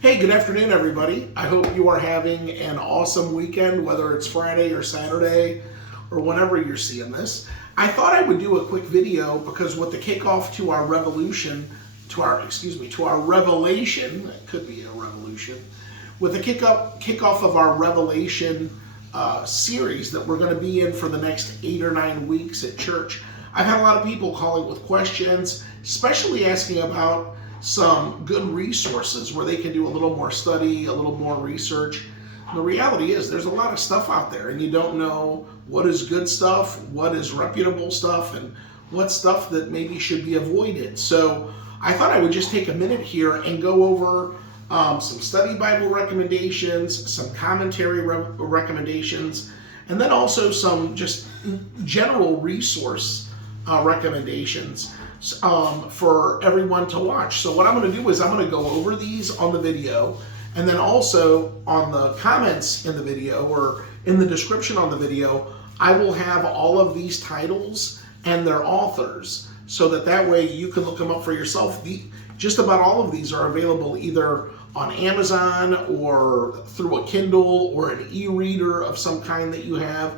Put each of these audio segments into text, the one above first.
Hey, good afternoon, everybody. I hope you are having an awesome weekend, whether it's Friday or Saturday or whenever you're seeing this. I thought I would do a quick video because with the kickoff to our revelation, to our revelation, it could be a revolution, with the kickoff of our revelation series that we're going to be in for the next 8 or 9 weeks at church. I've had a lot of people calling with questions, especially asking about some good resources where they can do a little more study, a little more research. The reality is there's a lot of stuff out there and you don't know what is good stuff, what is reputable stuff, and what stuff that maybe should be avoided. So I thought I would just take a minute here and go over some study Bible recommendations, some commentary recommendations, and then also some just general resource recommendations for everyone to watch. So what I'm going to do is I'm going to go over these on the video, and then also on the comments in the video or in the description on the video, I will have all of these titles and their authors so that way you can look them up for yourself. Just about all of these are available either on Amazon or through a Kindle or an e-reader of some kind that you have.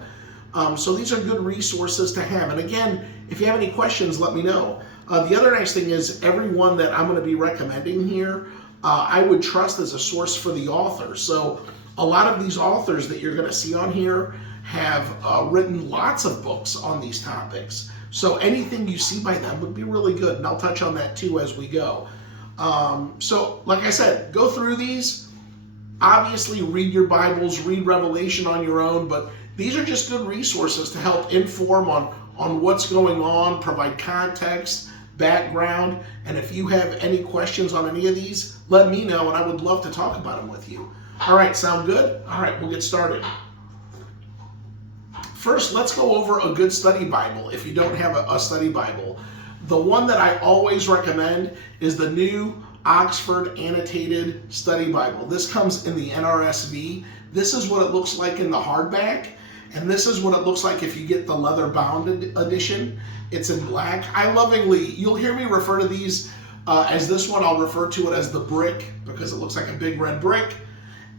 So these are good resources to have. And again, if you have any questions, let me know. The other nice thing is everyone that I'm going to be recommending here, I would trust as a source for the author. So a lot of these authors that you're going to see on here have written lots of books on these topics. So anything you see by them would be really good. And I'll touch on that too as we go. So like I said, go through these. Obviously read your Bibles, read Revelation on your own, but these are just good resources to help inform on what's going on, provide context, background, and if you have any questions on any of these, let me know and I would love to talk about them with you. All right, sound good? All right, we'll get started. First, let's go over a good study Bible. If you don't have a study Bible, the one that I always recommend is the new Oxford Annotated Study Bible. This comes in the NRSV. This is what it looks like in the hardback, and this is what it looks like if you get the leather-bound edition. It's in black. I lovingly, you'll hear me refer to these as this one, I'll refer to it as the brick because it looks like a big red brick,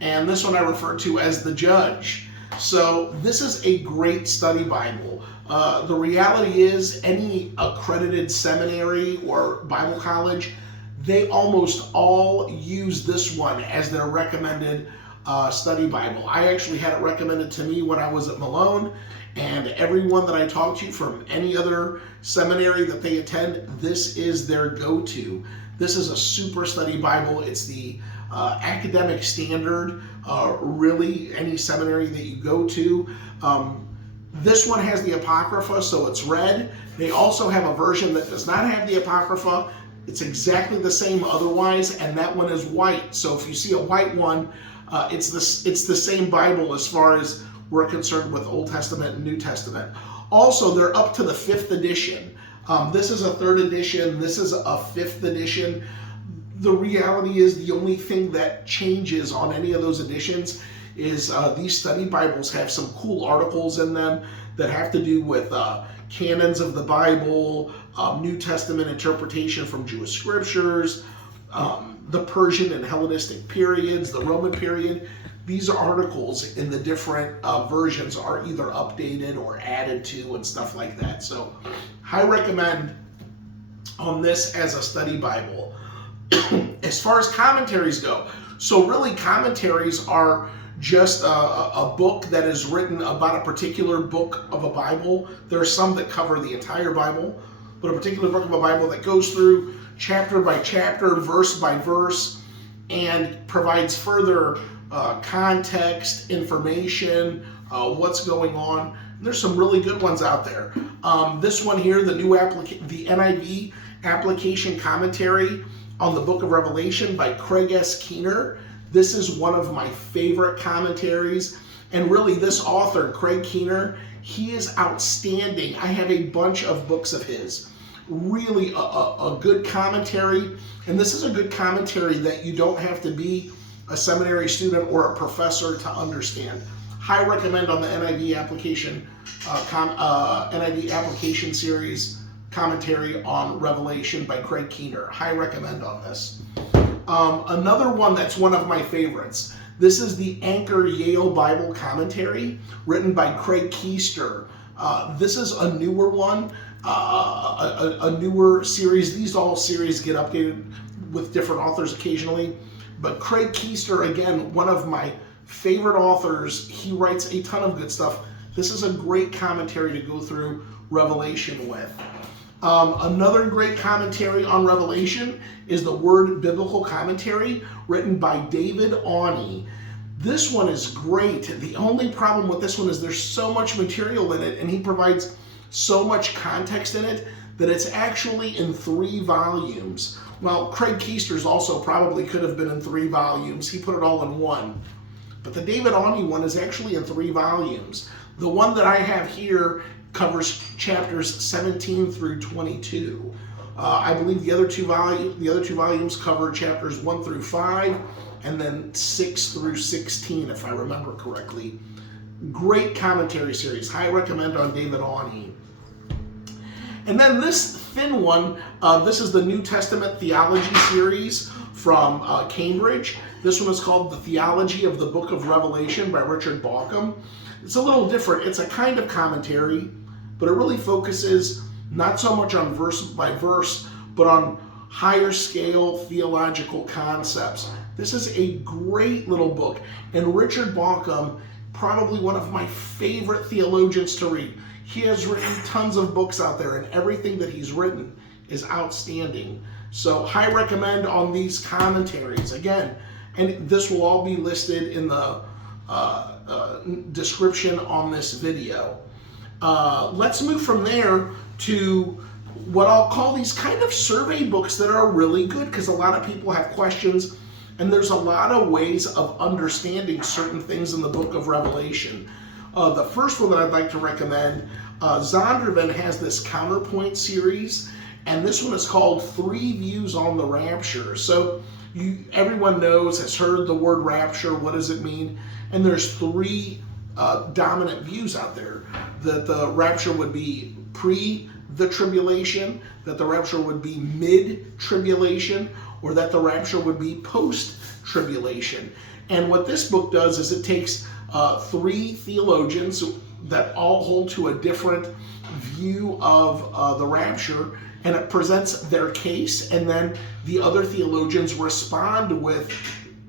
and this one I refer to as the judge. So this is a great study Bible. The reality is any accredited seminary or Bible college, they almost all use this one as their recommended study Bible. I actually had it recommended to me when I was at Malone, and everyone that I talked to from any other seminary that they attend, this is their go-to. This is a super study Bible. It's the academic standard, really, any seminary that you go to. This one has the Apocrypha, so it's red. They also have a version that does not have the Apocrypha. It's exactly the same otherwise, and that one is white. So if you see a white one, it's the same Bible as far as we're concerned with Old Testament and New Testament. Also, they're up to the 5th edition. This is a 3rd edition. This is a 5th edition. The reality is the only thing that changes on any of those editions is these study Bibles have some cool articles in them that have to do with canons of the Bible, New Testament interpretation from Jewish scriptures, the Persian and Hellenistic periods, the Roman period. These articles in the different versions are either updated or added to and stuff like that. So I recommend on this as a study Bible. As far as commentaries go, so really commentaries are just a book that is written about a particular book of a Bible. There are some that cover the entire Bible, but a particular book of a Bible that goes through chapter by chapter, verse by verse, and provides further context, information, what's going on. And there's some really good ones out there. This one here, the NIV application commentary on the book of Revelation by Craig S. Keener. This is one of my favorite commentaries. And really this author, Craig Keener, he is outstanding. I have a bunch of books of his. Really a good commentary. And this is a good commentary that you don't have to be a seminary student or a professor to understand. High recommend on the NIV application, NIV application series commentary on Revelation by Craig Keener. High recommend on this. Another one that's one of my favorites. This is the Anchor Yale Bible Commentary, written by Craig Koester. This is a newer one, a newer series. These all series get updated with different authors occasionally. But Craig Koester, again, one of my favorite authors. He writes a ton of good stuff. This is a great commentary to go through Revelation with. Another great commentary on Revelation is the Word Biblical Commentary, written by David Aune. This one is great. The only problem with this one is there's so much material in it, and he provides so much context in it that it's actually in 3 volumes. Well, Craig Koester's also probably could have been in 3 volumes. He put it all in one. But the David Aune one is actually in 3 volumes. The one that I have here covers chapters 17 through 22. I believe the other two volumes cover chapters 1 through 5, and then 6 through 16, if I remember correctly. Great commentary series. High recommend on David Aune. And then this thin one, this is the New Testament Theology series from Cambridge. This one is called The Theology of the Book of Revelation by Richard Bauckham. It's a little different. It's a kind of commentary, but it really focuses not so much on verse by verse, but on higher scale theological concepts. This is a great little book, and Richard Bauckham, probably one of my favorite theologians to read. He has written tons of books out there, and everything that he's written is outstanding. So high recommend on these commentaries. Again, and this will all be listed in the description on this video. Let's move from there to what I'll call these kind of survey books that are really good, because a lot of people have questions, and there's a lot of ways of understanding certain things in the book of Revelation. The first one that I'd like to recommend, Zondervan has this Counterpoint series, and this one is called 3 Views on the Rapture. So everyone knows, has heard the word rapture. What does it mean? And there's 3 dominant views out there. That the rapture would be pre the tribulation, that the rapture would be mid-tribulation, or that the rapture would be post-tribulation. And what this book does is it takes 3 theologians that all hold to a different view of the rapture, and it presents their case, and then the other theologians respond with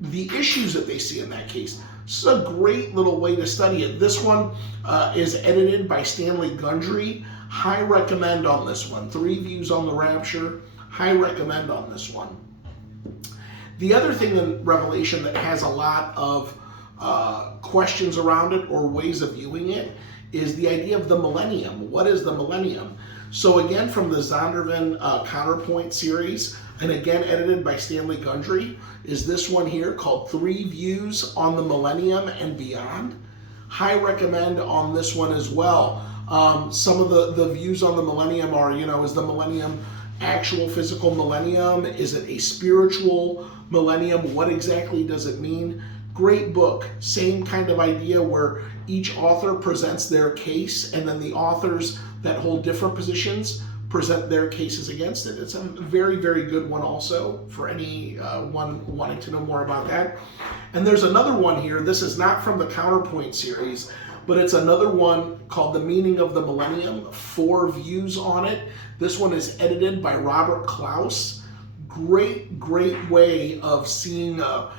the issues that they see in that case. This is a great little way to study it. This one is edited by Stanley Gundry. High recommend on this one. 3 Views on the Rapture. High recommend on this one. The other thing in Revelation that has a lot of questions around it or ways of viewing it is the idea of the millennium. What is the millennium? So again, from the Zondervan Counterpoint series, and again edited by Stanley Gundry, is this one here called 3 Views on the Millennium and Beyond. High recommend on this one as well. Some of the views on the millennium are, is the millennium actual physical millennium? Is it a spiritual millennium? What exactly does it mean? Great book. Same kind of idea where each author presents their case, and then the authors that hold different positions present their cases against it. It's a very, very good one also for anyone wanting to know more about that. And there's another one here. This is not from the Counterpoint series, but it's another one called The Meaning of the Millennium. 4 views on it. This one is edited by Robert Clouse. Great, great way of seeing the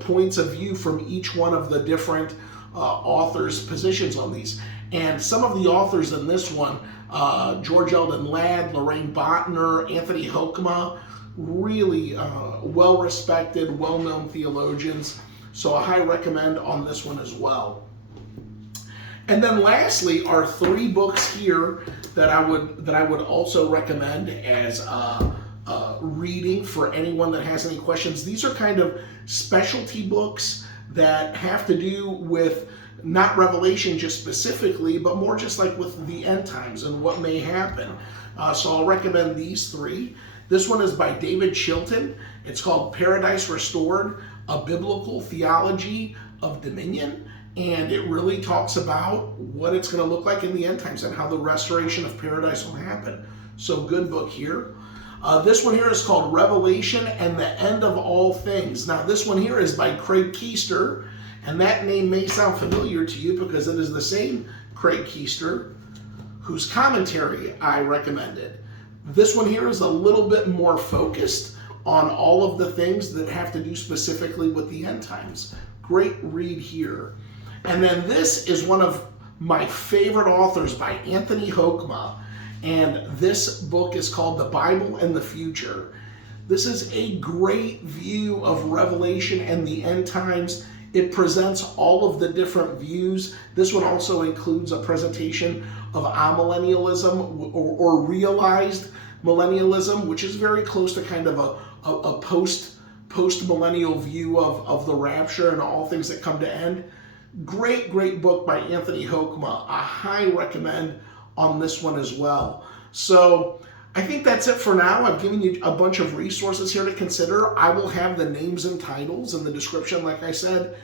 points of view from each one of the different authors' positions on these. And some of the authors in this one, George Eldon Ladd, Lorraine Bottner, Anthony Hoekema, really well-respected, well-known theologians. So a high recommend on this one as well. And then lastly are 3 books here that I would also recommend as reading for anyone that has any questions. These are kind of specialty books that have to do with not Revelation just specifically, but more just like with the end times and what may happen. So I'll recommend these 3. This one is by David Chilton. It's called Paradise Restored, A Biblical Theology of Dominion. And it really talks about what it's going to look like in the end times and how the restoration of paradise will happen. So good book here. This one here is called Revelation and the End of All Things. Now, this one here is by Craig Koester, and that name may sound familiar to you because it is the same Craig Koester whose commentary I recommended. This one here is a little bit more focused on all of the things that have to do specifically with the end times. Great read here. And then this is one of my favorite authors by Anthony Hoekema. And this book is called The Bible and the Future. This is a great view of Revelation and the end times. It presents all of the different views. This one also includes a presentation of amillennialism or realized millennialism, which is very close to kind of a post-millennial view of the rapture and all things that come to end. Great book by Anthony Hoekema. I highly recommend on this one as well. So I think that's it for now. I've given you a bunch of resources here to consider. I will have the names and titles in the description, like I said.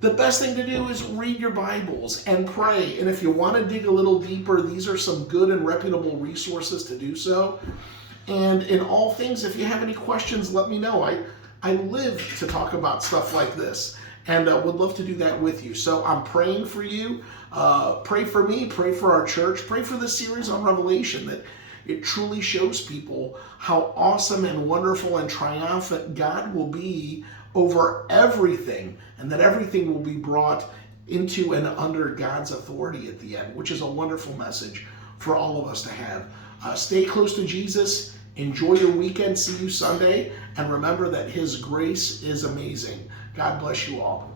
The best thing to do is read your Bibles and pray. And if you want to dig a little deeper, these are some good and reputable resources to do so. And in all things, if you have any questions, let me know. I live to talk about stuff like this, and would love to do that with you. So I'm praying for you. Pray for me, pray for our church, pray for this series on Revelation, that it truly shows people how awesome and wonderful and triumphant God will be over everything, and that everything will be brought into and under God's authority at the end, which is a wonderful message for all of us to have. Stay close to Jesus, enjoy your weekend, see you Sunday, and remember that His grace is amazing. God bless you all.